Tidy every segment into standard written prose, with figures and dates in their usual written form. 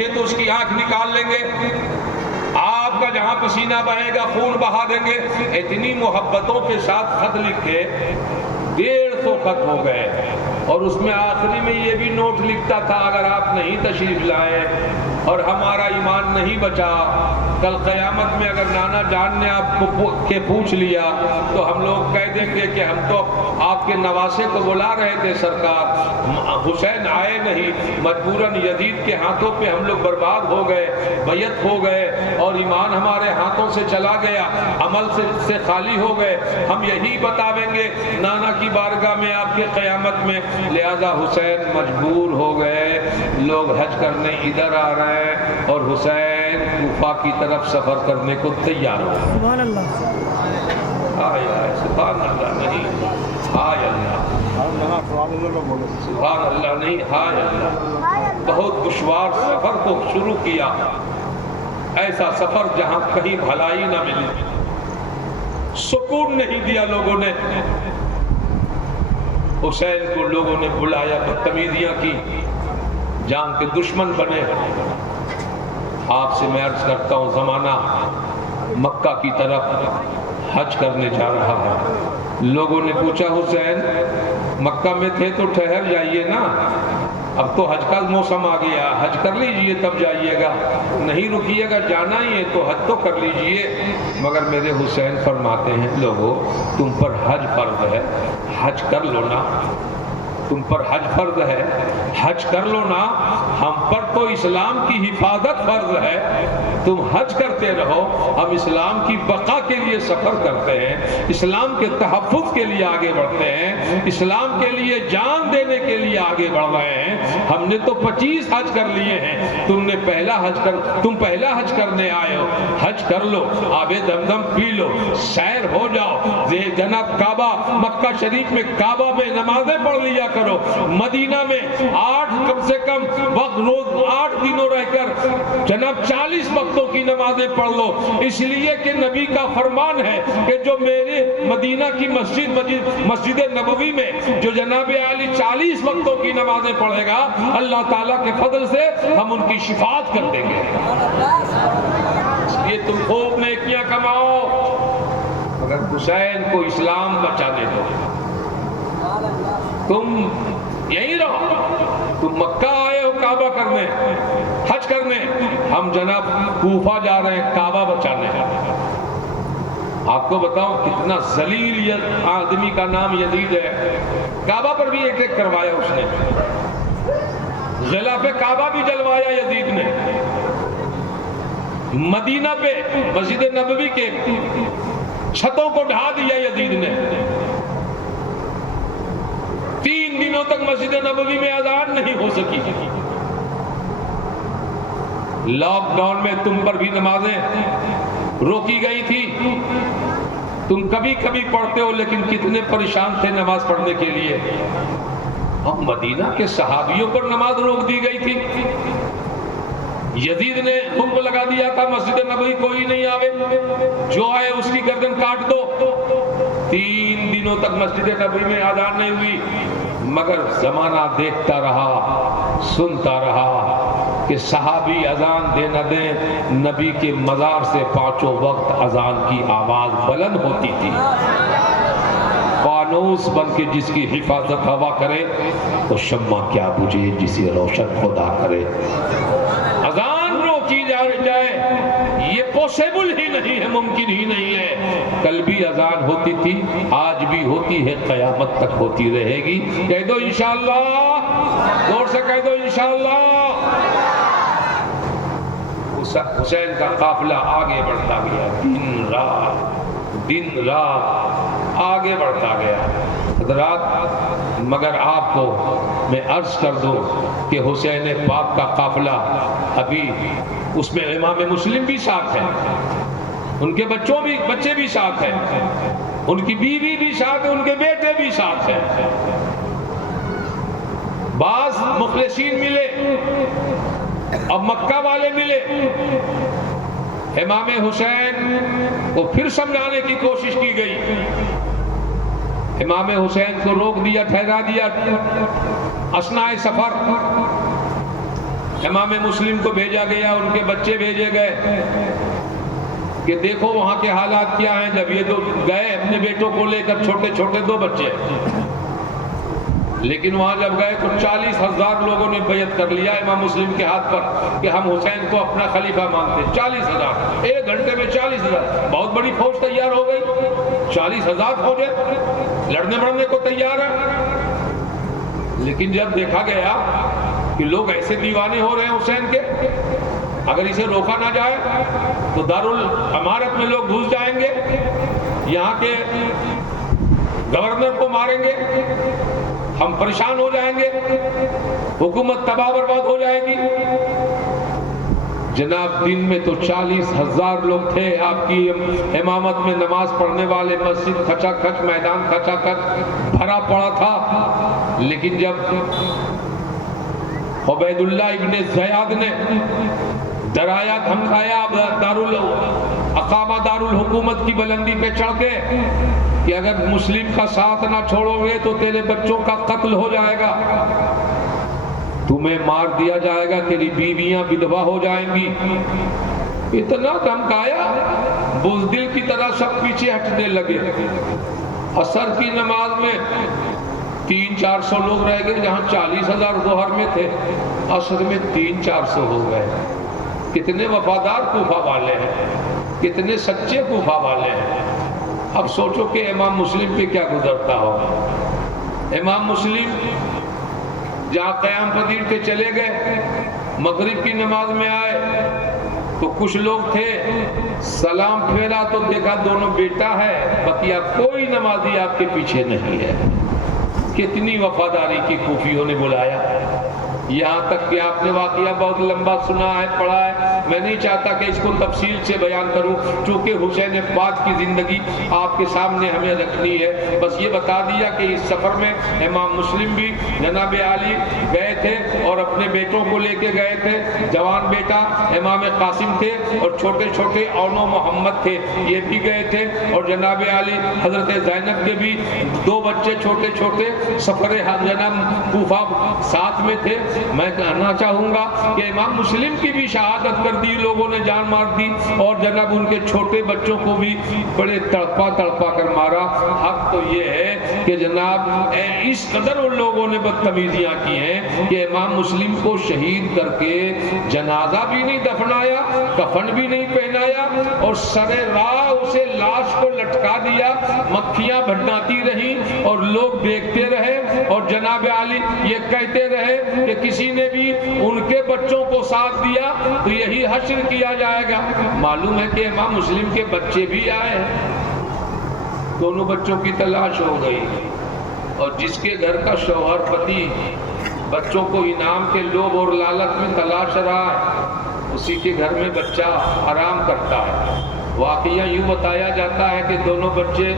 دیکھے تو اس کی آنکھ نکال لیں گے، آپ کا جہاں پسینہ بہے گا خون بہا دیں گے۔ اتنی محبتوں کے ساتھ خط لکھے، 150 خط ہو گئے، اور اس میں آخری میں یہ بھی نوٹ لکھتا تھا اگر آپ نہیں تشریف لائے اور ہمارا ایمان نہیں بچا، کل قیامت میں اگر نانا جان نے آپ کو پوچھ لیا تو ہم لوگ کہہ دیں گے کہ ہم تو آپ کے نواسے کو بلا رہے تھے سرکار، حسین آئے نہیں، مجبوراً یزید کے ہاتھوں پہ ہم لوگ برباد ہو گئے، بیعت ہو گئے، اور ایمان ہمارے ہاتھوں سے چلا گیا، عمل سے خالی ہو گئے۔ ہم یہی بتاویں گے نانا کی بارگاہ میں آپ کے قیامت میں، لہذا حسین مجبور ہو گئے، لوگ حج کرنے ادھر آ رہے ہیں اور حسین کوفہ کی طرف سفر کرنے کو تیار ہو۔ سبحان اللہ، سبحان اللہ نہیں، ہائے اللہ، سبحان اللہ نہیں، ہائے اللہ۔ بہت دشوار سفر کو شروع کیا، ایسا سفر جہاں کہیں بھلائی نہ ملی، سکون نہیں دیا لوگوں نے۔ حسین کو لوگوں نے بلایا، بدتمیزیاں کی، جان کے دشمن بنے۔ آپ سے میں عرض کرتا ہوں، زمانہ مکہ کی طرف حج کرنے جا رہا ہے۔ لوگوں نے پوچھا حسین مکہ میں تھے تو ٹھہر جائیے نا، اب تو حج کا موسم آ گیا، حج کر لیجئے تب جائیے گا، نہیں رکیے گا، جانا ہی ہے تو حج تو کر لیجئے۔ مگر میرے حسین فرماتے ہیں لوگوں تم پر حج فرض ہے، حج کر لو نا، تم پر حج فرض ہے، حج کر لو نا، ہم پر تو اسلام کی حفاظت فرض ہے، تم حج کرتے رہو، ہم اسلام کی بقا کے لیے سفر کرتے ہیں، اسلام کے تحفظ کے لیے آگے بڑھتے ہیں، اسلام کے لیے جان دینے کے لیے آگے بڑھ رہے ہیں۔ ہم نے تو 25 حج کر لیے ہیں، تم پہلا حج کرنے آئے ہو، حج کر لو، آب زمزم پی لو، سیر ہو جاؤ، جناب کعبہ مکہ شریف میں کعبہ میں نمازیں پڑھ لیا کرو، مدینہ میں کم سے کم وقت روز 8 دنوں رہ کر جناب 40 وقتوں کی نمازیں پڑھ لو، اس لیے کہ نبی کا فرمان ہے کہ جو میرے مدینہ کی مسجد نبوی میں جو جناب عالی 40 وقتوں کی نمازیں پڑھے گا، اللہ تعالیٰ کے فضل سے ہم ان کی شفاعت کر دیں گے۔ اس لیے تم خوب نیکیاں کماؤ، مگر حسین کو اسلام بچانے دو، تم یہیں رہو، تم مکہ آئے ہو کعبہ کرنے، حج کرنے، ہم جناب کوفہ جا رہے ہیں کعبہ بچانے۔ آپ کو بتاؤں کتنا ذلیل آدمی کا نام یزید ہے، کعبہ پر بھی ایک کروایا اس نے، غلاف کعبہ بھی جلوایا یزید نے، مدینہ پہ مسجد نبوی کے چھتوں کو ڈھا دیا یزید نے، 3 دنوں تک مسجد نبوی میں اذان نہیں ہو سکی۔ لاک ڈاؤن میں تم پر بھی نمازیں روکی گئی تھی، تم کبھی کبھی پڑھتے ہو، لیکن کتنے پریشان تھے نماز پڑھنے کے لیے۔ اب مدینہ کے صحابیوں پر نماز روک دی گئی تھی، یزید نے حکم لگا دیا تھا مسجد نبوی کوئی نہیں آوے، جو آئے اس کی گردن کاٹ دو۔ 3 دنوں تک مسجد نبوی میں اذان نہیں ہوئی، مگر زمانہ دیکھتا رہا، سنتا رہا کہ صحابی اذان دے نہ دیں، نبی کے مزار سے 5 وقت اذان کی آواز بلند ہوتی تھی۔ فانوس بن کے جس کی حفاظت ہوا کرے، تو شمع کیا بجھے جسے روشن خدا کرے۔ اذان روکی جائے یہ پوسیبل ہی نہیں ہے، ممکن ہی نہیں ہے۔ کل بھی اذان ہوتی تھی، آج بھی ہوتی ہے، قیامت تک ہوتی رہے گی۔ کہہ دو انشاءاللہ، زور سے کہہ دو انشاءاللہ۔ حسین کا قافلہ آگے بڑھتا گیا، دن رات آگے بڑھتا گیا۔ حضرات مگر آپ کو میں عرض کر دوں کہ حسین پاک کا قافلہ ابھی اس میں امام مسلم بھی ساتھ ہے، ان کے بچے بھی ساتھ ہیں، ان کی بیوی بھی ساتھ ہے، ان کے بیٹے بھی ساتھ ہیں۔ بعض مخلصین ملے، اب مکہ والے ملے، امام حسین کو پھر سمجھانے کی کوشش کی گئی، امام حسین کو روک دیا، ٹھہرا دیا اثناء سفر۔ امام مسلم کو بھیجا گیا، ان کے بچے بھیجے گئے کہ دیکھو وہاں کے حالات کیا ہیں. جب یہ دو گئے اپنے بیٹوں کو لے کر، چھوٹے چھوٹے 2 بچے، لیکن وہاں جب گئے تو 40,000 لوگوں نے بیعت کر لیا امام مسلم کے ہاتھ پر کہ ہم حسین کو اپنا خلیفہ مانتے. 40,000 ایک گھنٹے میں 40,000. بہت بڑی فوج تیار ہو گئی. 40,000 فوجیں لڑنے بڑھنے کو تیار ہیں. لیکن جب دیکھا گیا کہ لوگ ایسے دیوانے ہو رہے ہیں حسین کے، اگر اسے روکا نہ جائے تو دارالامارت میں لوگ گھس جائیں گے، یہاں کے گورنر کو ماریں گے، ہم پریشان ہو جائیں گے، حکومت تباہ برباد ہو جائے گی. جناب دن میں تو 40,000 لوگ تھے آپ کی امامت میں نماز پڑھنے والے. مسجد کھچا کھچ، میدان کھچا کھچ بھرا پڑا تھا. لیکن جب عبید اللہ ابن زیاد نے ڈرایا دھمکایا اقامہ دارالحکومت کی بلندی پہ چڑھ کے کہ اگر مسلم کا ساتھ نہ چھوڑو گے تو تیرے بچوں کا قتل ہو جائے گا، تمہیں مار دیا جائے گا، تیری بیویاں بدوا ہو جائیں گی. اتنا دھمکایا، بزدل کی طرح سب پیچھے ہٹنے لگے. عصر کی نماز میں 300-400 لوگ رہ گئے، جہاں 40,000 ظہر میں تھے، عصر میں 300-400 ہو گئے. کتنے وفادار کوفہ والے ہیں، کتنے سچے کوفہ والے ہیں. اب سوچو کہ امام مسلم پہ کیا گزرتا ہوگا. امام مسلم جہاں قیام پذیر کے چلے گئے، مغرب کی نماز میں آئے تو کچھ لوگ تھے، سلام پھیرا تو دیکھا دونوں بیٹا ہے، بقیہ کوئی نمازی آپ کے پیچھے نہیں ہے. کتنی وفاداری کی کوفیوں نے بلایا. یہاں تک کہ آپ نے واقعہ بہت لمبا سنا ہے، پڑھا ہے، میں نہیں چاہتا کہ اس کو تفصیل سے بیان کروں چونکہ حسین پاک کی زندگی آپ کے سامنے ہمیں رکھنی ہے. بس یہ بتا دیا کہ اس سفر میں امام مسلم بھی جناب علی گئے تھے اور اپنے بیٹوں کو لے کے گئے تھے. جوان بیٹا امام قاسم تھے اور چھوٹے چھوٹے اون و محمد تھے، یہ بھی گئے تھے. اور جناب علی حضرت زینب کے بھی 2 بچے چھوٹے چھوٹے سفر جناب کوفہ ساتھ میں تھے. میں کہنا چاہوں گا کہ امام مسلم کی بھی شہادت کر دی، لوگوں نے جان مار دی، اور جناب ان کے چھوٹے بچوں کو بھی بڑے تڑپا کر مارا. حق تو یہ ہے کہ جناب اس قدر ان لوگوں نے بدتمیزیاں کی ہیں کہ امام مسلم کو شہید کر کے جنازہ بھی نہیں دفنایا، کفن بھی نہیں پہنایا، اور سر راہ اسے لاش کو لٹکا دیا. مکھیاں بھٹکاتی رہیں اور لوگ دیکھتے رہے، اور جناب علی یہ کہتے رہے کہ کسی نے بھی ان کے بچوں کو ساتھ دیا تو یہی حشر کیا جائے گا. معلوم ہے کہ امام مسلم کے بچے بھی آئے ہیں. دونوں بچوں کی تلاش ہو گئی، اور جس کے گھر کا شوہر پتی بچوں کو انعام کے لوبھ اور لالچ میں تلاش رہا ہے، اسی کے گھر میں بچہ آرام کرتا ہے. واقعہ یوں بتایا جاتا ہے کہ دونوں بچے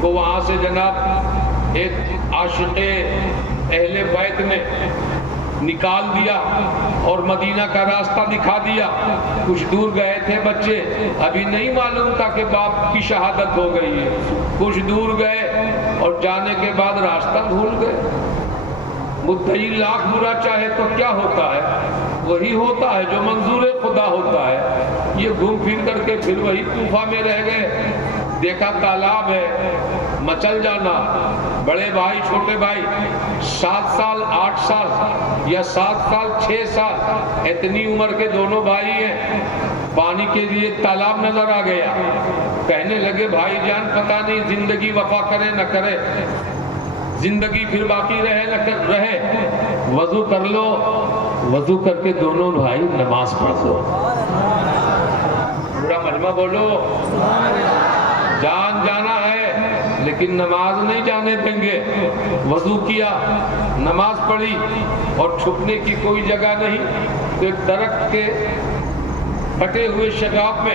کو وہاں سے جناب ایک عاشق اہل بیت نے نکال دیا اور مدینہ کا راستہ دکھا دیا. کچھ دور گئے تھے بچے، ابھی نہیں معلوم تھا کہ باپ کی شہادت ہو گئی ہے. کچھ دور گئے اور جانے کے بعد راستہ بھول گئے. مدعی لاکھ برا چاہے تو کیا ہوتا ہے؟ وہی ہوتا ہے جو منظور خدا ہوتا ہے. یہ گھوم پھر کر کے پھر وہی کوفہ میں رہ گئے. دیکھا تالاب ہے، مچل جانا. بڑے بھائی چھوٹے بھائی 7 سال 8 سال یا 7 سال 6 سال اتنی عمر کے دونوں بھائی ہیں. پانی کے لیے تالاب نظر آ گیا. کہنے لگے بھائی جان پتہ نہیں زندگی وفا کرے نہ کرے، زندگی پھر باقی رہے نہ رہے، وضو کر لو. وضو کر کے دونوں بھائی نماز پڑھ لو. پورا مجمع بولو جان جانا ہے لیکن نماز نہیں جانے دیں گے. وضو کیا، نماز پڑھی، اور چھپنے کی کوئی جگہ نہیں تو ایک درخت کے پھٹے ہوئے شگاف میں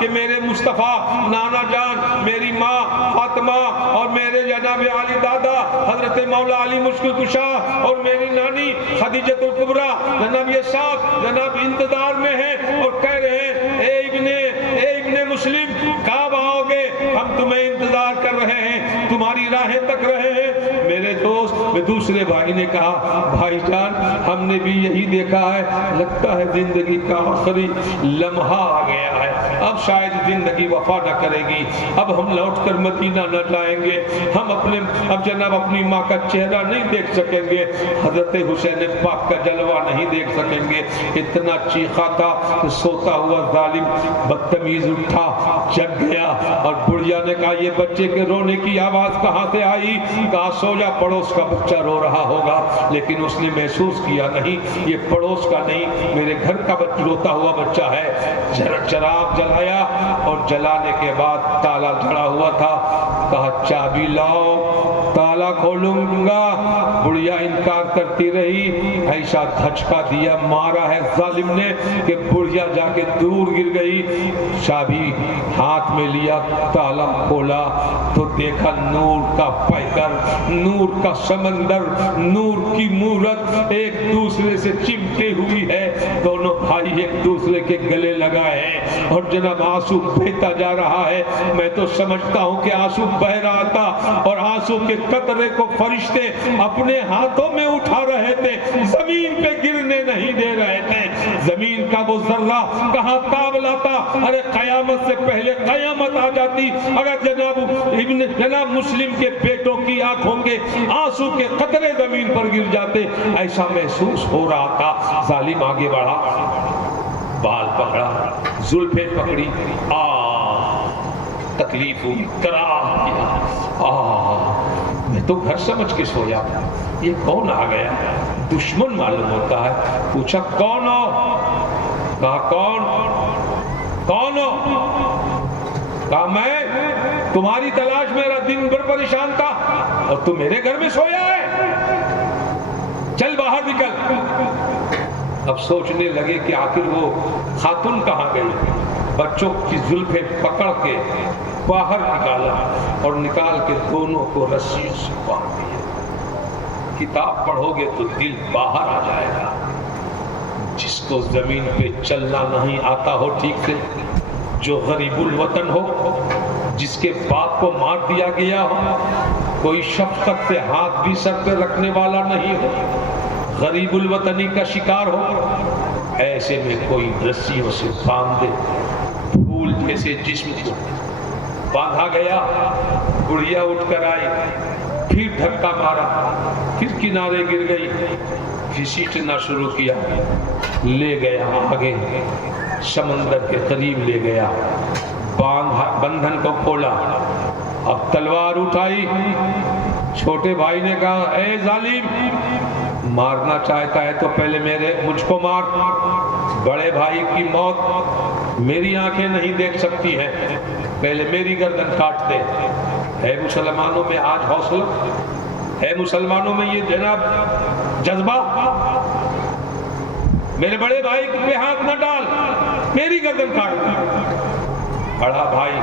کہ میرے مصطفیٰ نانا جان میری ماں فاطمہ اور میرے جناب علی دادا حضرت مولا علی مشکل کشا اور میری نانی خدیجۃ الکبریٰ جناب یہ صاحب جناب انتظار میں ہیں اور کہہ رہے ہیں اے ابن مسلم کب آؤ گے، ہم تمہیں انتظار کر رہے ہیں، تمہاری راہیں تک رہے ہیں۔ میرے دوست میں دوسرے بھائی نے کہا بھائی جان ہم نے بھی یہی دیکھا ہے، لگتا ہے زندگی کا آخری لمحہ آ گیا ہے، اب شاید زندگی وفا نہ کرے گی، اب ہم لوٹ کر مدینہ نہ جائیں گے، ہم اب جناب اپنی ماں کا چہرہ نہیں دیکھ سکیں گے، حضرت حسین پاک کا جلوہ نہیں دیکھ سکیں گے۔ اتنا چیخا تھا کہ سوتا ہوا ظالم بدتمیز اٹھا، جگ گیا اور بڑھیا نے کہا یہ بچے کے رونے کی آواز کہاں سے آئی؟ کہا سو جا، پڑوس کا بچہ رو رہا ہوگا، لیکن اس نے محسوس کیا نہیں یہ پڑوس کا نہیں میرے گھر کا روتا ہوا بچہ ہے۔ چراغ جلایا اور جلانے کے بعد تالا جڑا ہوا تھا، کہا چابی لاؤ تالا کھولوں گا، بڑھیا انکار کرتی رہی، ایسا دھچکا دیا مارا ہے ظالم نے کہ بڑھیا جا کے دور گر گئی۔ چابی ہاتھ میں لیا، تالا کھولا تو دیکھا نور کا پیکر، نور کا سمندر، نور کی مورت ایک دوسرے سے چمٹی ہوئی ہے، دونوں بھائی ایک دوسرے کے گلے لگائے ہیں اور جناب آنسو بہتا جا رہا ہے۔ میں تو سمجھتا ہوں کہ آنسو بہ رہا تھا اور آنسو کے قطرے کو فرشتے اپنے ہاتھوں میں اٹھا رہے تھے، زمین پہ گرنے نہیں دے رہے تھے۔ زمین کا وہ ذرہ کہاں تاب لاتا، ارے قیامت سے پہلے قیامت آ جاتی اگر جناب مسلم کے بیٹوں کی آنکھوں کے آنسو کے قطرے زمین پر گر جاتے، ایسا محسوس ہو رہا تھا۔ ظالم آگے بڑھا، بال پکڑا، زلفیں پکڑی، تکلیف ہوئی، کراہ کیا، میں تو گھر سمجھ کے سویا، یہ کون آ گیا؟ دشمن معلوم ہوتا ہے۔ پوچھا کون ہو؟ کہا کون ہو؟ کہا میں تمہاری تلاش میرا دن بھر پریشان تھا اور تم میرے گھر میں سویا ہے، چل باہر نکل۔ اب سوچنے لگے کہ آخر وہ خاتون کہاں گئی، بچوں کی زلفیں پکڑ کے باہر نکالا اور نکال کے دونوں کو رسیوں سے باندھ دیا۔ کتاب پڑھو گے تو دل باہر آ جائے گا۔ جس کو زمین پہ چلنا نہیں آتا ہو ٹھیک سے، جو غریب الوطن ہو، جس کے باپ کو مار دیا گیا ہو، کوئی شفقت سے ہاتھ بھی سر پہ رکھنے والا نہیں ہو، غریب الوطنی کا شکار ہو، ایسے میں کوئی رسیوں سے باندھ دے، پھول جیسے جسم کو باندھا گیا۔ بڑھیا اٹھ کر آئی، پھر دھکا مارا، پھر کنارے گر گئی، گھسیٹنا شروع کیا، لے گیا آگے، سمندر کے قریب لے گیا، بندھن کو کھولا، اب تلوار اٹھائی۔ چھوٹے بھائی نے کہا اے ظالم، مارنا چاہتا ہے تو پہلے مجھ کو مار، بڑے بھائی کی موت میری آنکھیں نہیں دیکھ سکتی ہیں، پہلے میری گردن کاٹ دے۔ ہے مسلمانوں میں آج حوصلہ، ہے مسلمانوں میں یہ جناب جذبہ، میرے بڑے بھائی پہ ہاتھ نہ ڈال، میری گردن کاٹ دے۔ بڑا بھائی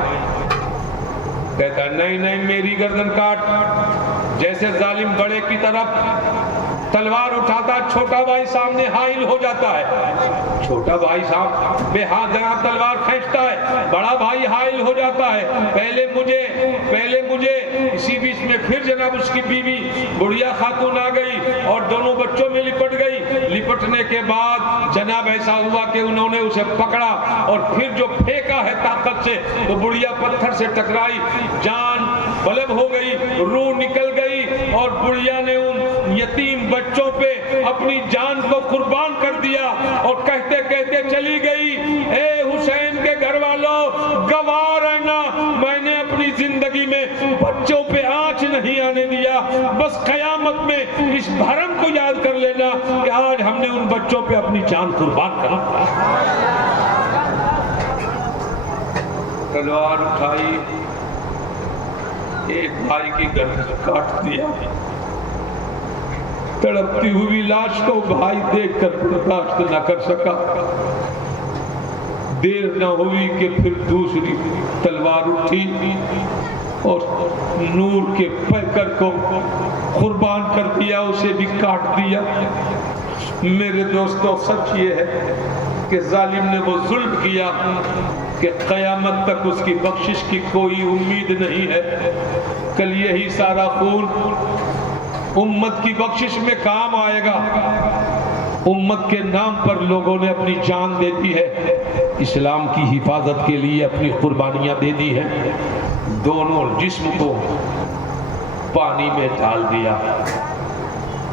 کہتا ہے نہیں میری گردن کاٹ۔ جیسے ظالم بڑے کی طرف تلوار اٹھاتا، چھوٹا بھائی سامنے حائل ہو جاتا ہے، چھوٹا بھائی صاحب بے ہاتھ جناب تلوار کھینچتا ہے، بڑا بھائی حائل ہو جاتا ہے، پہلے مجھے، اسی بیچ میں پھر جناب اس کی بیوی بڑھیا خاتون آ گئی اور دونوں بچوں میں لپٹ گئی۔ لپٹنے کے بعد جناب ایسا ہوا کہ انہوں نے اسے پکڑا اور پھر جو پھینکا ہے طاقت سے، وہ بڑھیا پتھر سے ٹکرائی، جان بلب ہو گئی، روح نکل گئی اور بڑھیا نے ان یتیم بچوں پہ اپنی جان کو قربان کر دیا اور کہتے کہتے چلی گئی، اے حسین کے گھر والوں گوار ہے نا، میں نے اپنی زندگی میں بچوں پہ آنچ نہیں آنے دیا، بس قیامت میں اس بھرم کو یاد کر لینا کہ آج ہم نے ان بچوں پہ اپنی جان قربان کر دی۔ تلوار اٹھائی، ایک بھائی کی گردن کاٹ دیا، تڑپتی ہوئی لاش کو بھائی دیکھ کر برداشت نہ کر سکا، دیر نہ ہوئی کہ پھر دوسری تلوار اٹھی اور نور کے پیکر کو قربان کر دیا، اسے بھی کاٹ دیا۔ میرے دوستو، سچ یہ ہے کہ ظالم نے وہ ظلم کیا کہ قیامت تک اس کی بخشش کی کوئی امید نہیں ہے۔ کل یہی سارا خون امت کی بخشش میں کام آئے گا۔ امت کے نام پر لوگوں نے اپنی جان دے دی ہے، اسلام کی حفاظت کے لیے اپنی قربانیاں دے دی ہیں۔ دونوں جسم کو پانی میں ڈال دیا،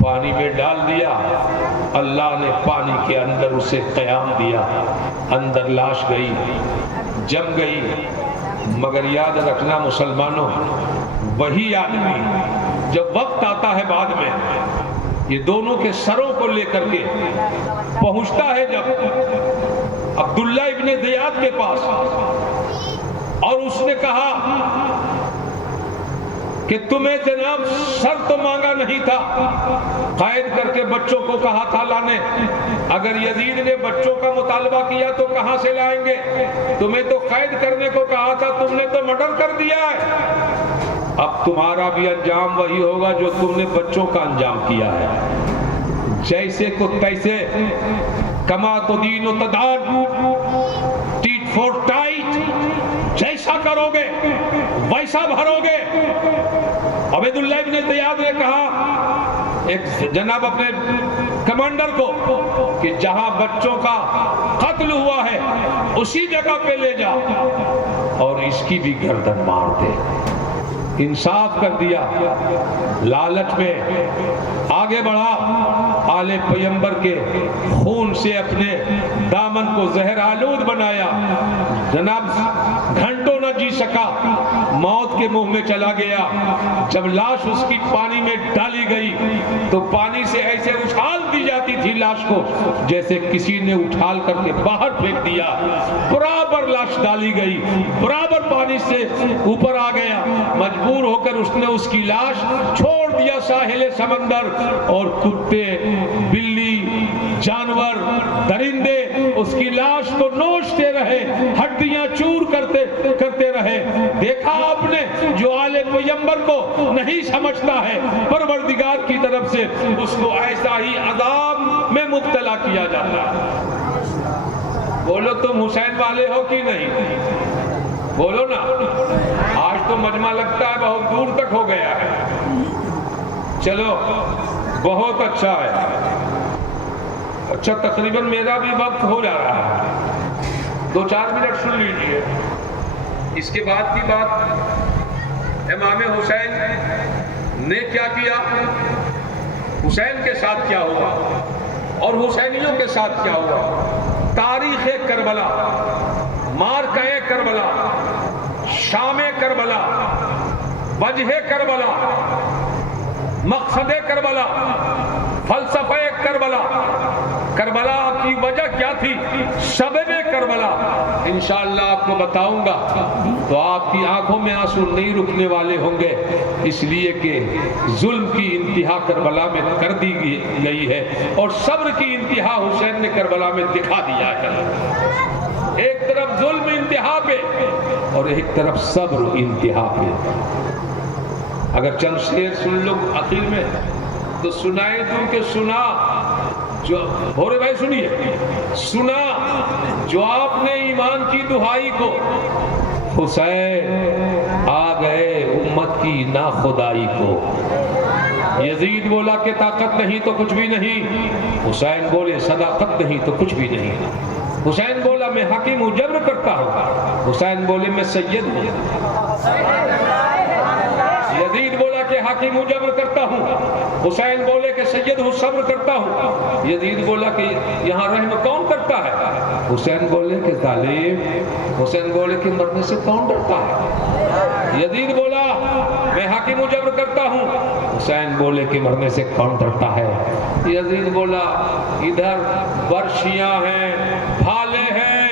پانی میں ڈال دیا، اللہ نے پانی کے اندر اسے قیام دیا، اندر لاش گئی، جم گئی۔ مگر یاد رکھنا مسلمانوں، وہی آدمی جب وقت آتا ہے بعد میں یہ دونوں کے سروں کو لے کر کے پہنچتا ہے جب عبداللہ ابن زیاد کے پاس، اور اس نے کہا کہ تمہیں جناب سر تو مانگا نہیں تھا، قید کر کے بچوں کو کہا تھا لانے، اگر یزید نے بچوں کا مطالبہ کیا تو کہاں سے لائیں گے؟ تمہیں تو قید کرنے کو کہا تھا، تم نے تو مرڈر کر دیا ہے۔ اب تمہارا بھی انجام وہی ہوگا جو تم نے بچوں کا انجام کیا ہے۔ جیسے کو تیسے، کما تو دین و تدان، ٹیٹ فور ٹائٹ، جیسا کرو گے ویسا بھرو گے۔ عبیداللہ ابن زیاد نے کہا ایک جناب اپنے کمانڈر کو کہ جہاں بچوں کا قتل ہوا ہے اسی جگہ پہ لے جا اور اس کی بھی گردن مار دے۔ انصاف کر دیا، لالچ میں آگے بڑھا، آل پیغمبر کے خون سے اپنے دامن کو زہر آلود بنایا۔ جناب گھنٹوں نہ جی سکا، موت کے منہ میں چلا گیا۔ جب لاش اس کی پانی میں ڈالی گئی تو پانی سے ایسے اچھال دی جاتی تھی لاش کو جیسے کسی نے اٹھال کر کے باہر پھینک دیا۔ برابر لاش ڈالی گئی، برابر پانی سے اوپر آ گیا۔ مجبور ہو کر اس نے اس کی لاش چھوڑ دیا ساحل سمندر، اور کتے، بلی، جانور، درندے اس کی لاش کو نوچتے رہے، ہڈیاں چور کرتے رہے۔ دیکھا آپ نے، جو آل پیغمبر کو نہیں سمجھتا ہے پروردگار کی طرف سے اس کو ایسا ہی عذاب میں مبتلا کیا جاتا ہے۔ بولو تم حسین والے ہو کہ نہیں؟ بولو نا۔ آج تو مجمع لگتا ہے بہت دور تک ہو گیا ہے۔ چلو بہت اچھا ہے۔ اچھا، تقریباً میرا بھی وقت ہو جا رہا ہے، 2-4 منٹ سن لیجئے۔ اس کے بعد کی بات امام حسین نے کیا کیا، حسین کے ساتھ کیا ہوا اور حسینیوں کے ساتھ کیا ہوا۔ تاریخ کربلا، مارکہ کربلا، شام کربلا، وجہ کربلا، مقصد کربلا، فلسفہ کربلا، کربلا کی وجہ کیا تھی، سبب کربلا، انشاءاللہ آپ کو بتاؤں گا تو آپ کی آنکھوں میں آنسو نہیں رکنے والے ہوں گے، اس لیے کہ ظلم کی انتہا کربلا میں کر دی گئی ہے اور صبر کی انتہا حسین نے کربلا میں دکھا دیا ہے۔ ایک طرف ظلم انتہا پہ اور ایک طرف صبر انتہا پہ۔ اگر چند شعر سن لو آخر میں تو سنائے دوں کہ سنا جو بھورے بھائی سنیے، سنا جو آپ نے ایمان کی دہائی کو، حسین آ گئے امت کی ناخدائی کو۔ یزید بولا کہ طاقت نہیں تو کچھ بھی نہیں، حسین بولے صداقت نہیں تو کچھ بھی نہیں۔ حسین بولا میں حکیم ہوں، جبر کرتا ہوں، حسین بولے میں سید ہوں۔ یزید بولا کہ حکیم ہوں، جبر کرتا ہوں، حسین بولے کہ سید ہوں، صبر کرتا ہوں۔ یزید بولا کہ یہاں رحم کون کرتا ہے، حسین بولے کہ ظالم، حسین بولے کہ مرنے سے کون ڈرتا ہے۔ یزید بولا میں حکیم ہوں، جبر کرتا ہوں، حسین بولے کہ مرنے سے کون ڈرتا ہے۔ یزید بولا ادھر برشیاں ہیں، بھالے ہیں،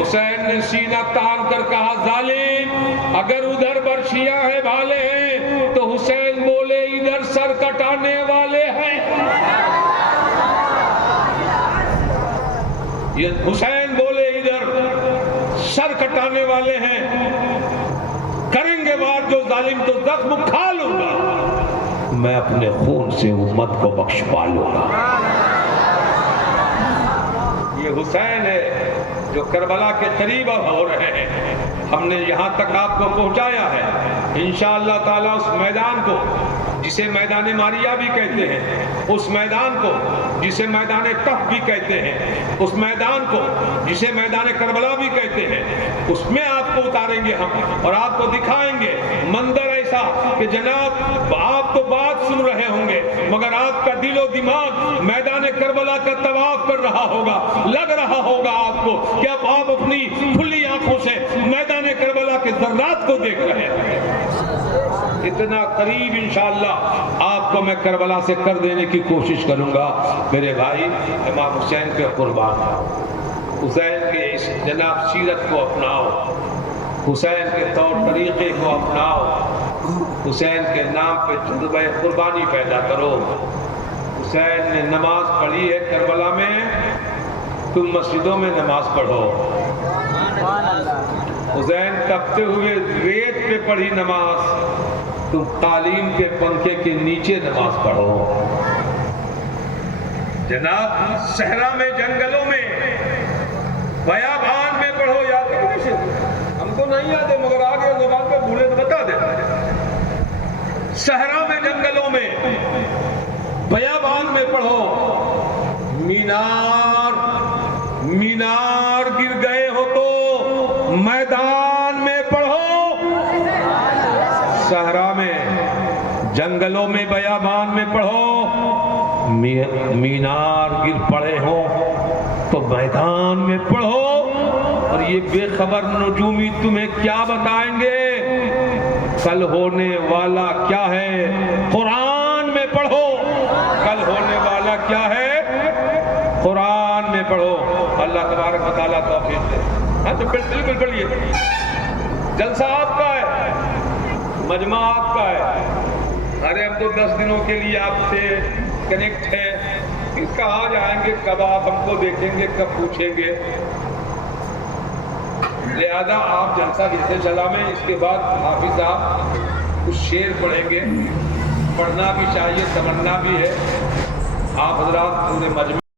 حسین نے سینہ تان کر کہا ظالم، اگر ادھر برشیاں ہیں، بھالے ہیں تو حسین بولے ادھر سر کٹانے والے ہیں۔ حسین بولے ادھر کٹانے والے ہیں، کریں گے وار جو ظالم تو زخم کھا لوں گا، میں اپنے خون سے امت کو بخشوا لوں گا۔ یہ حسین ہے جو کربلا کے قریب اب ہو رہے ہیں، ہم نے یہاں تک آپ کو پہنچایا ہے۔ انشاءاللہ تعالیٰ اس میدان کو جسے میدان ماریا بھی کہتے ہیں، اس میدان کو جسے میدان کف بھی کہتے ہیں، اس میدان کو جسے میدان کربلا بھی کہتے ہیں، اس میں آپ کو اتاریں گے ہم، اور آپ کو دکھائیں گے منظر ایسا کہ جناب آپ تو بات سن رہے ہوں گے مگر آپ کا دل و دماغ میدان کربلا کا طواف کر رہا ہوگا، لگ رہا ہوگا آپ کو کہ اب آپ اپنی کھلی آنکھوں سے میدان کربلا کے ذرات کو دیکھ رہے ہیں۔ اتنا قریب انشاءاللہ آپ کو میں کربلا سے کر دینے کی کوشش کروں گا۔ میرے بھائی امام حسین کے قربان آؤ، حسین کے اس جناب سیرت کو اپناؤ، حسین کے طور طریقے کو اپناؤ، حسین کے نام پہ جذبہ قربانی پیدا کرو۔ حسین نے نماز پڑھی ہے کربلا میں، تم مسجدوں میں نماز پڑھو۔ حسین تپتے ہوئے ریت پہ پڑھی نماز، تم تعلیم کے پنکھے کے نیچے نماز پڑھو۔ جناب صحرا میں، جنگلوں میں، بیابان میں پڑھو۔ یاد ہے؟ ہم کو نہیں یاد ہے مگر آگے زبان پہ بھولے تو بتا دیں۔ صحرا میں، جنگلوں میں، بیابان میں پڑھو۔ مینار گر گئے ہو تو میدان میں پڑھو۔ صحرا میں، جنگلوں میں، بیابان میں پڑھو۔ مینار گر پڑے ہو تو میدان میں پڑھو۔ اور یہ بے خبر نجومی تمہیں کیا بتائیں گے؟ کل ہونے والا کیا ہے قرآن میں پڑھو۔ کل ہونے والا کیا ہے قرآن میں پڑھو۔ اللہ تبارک و تعالیٰ توفیق دے۔ ہاں تو بالکل پڑھیے، جلسہ آپ کا ہے، مجمع آپ کا ہے، ارے ہم تو 10 دنوں کے لیے آپ سے کنیکٹ ہے، کہاں جائیں گے، کب آپ ہم کو دیکھیں گے، کب پوچھیں گے؟ لہذا آپ جلسہ جیسے چلا میں، اس کے بعد حافظ صاحب کچھ شعر پڑھیں گے، پڑھنا بھی چاہیے، سمجھنا بھی ہے۔ آپ حضرات پورے مجمع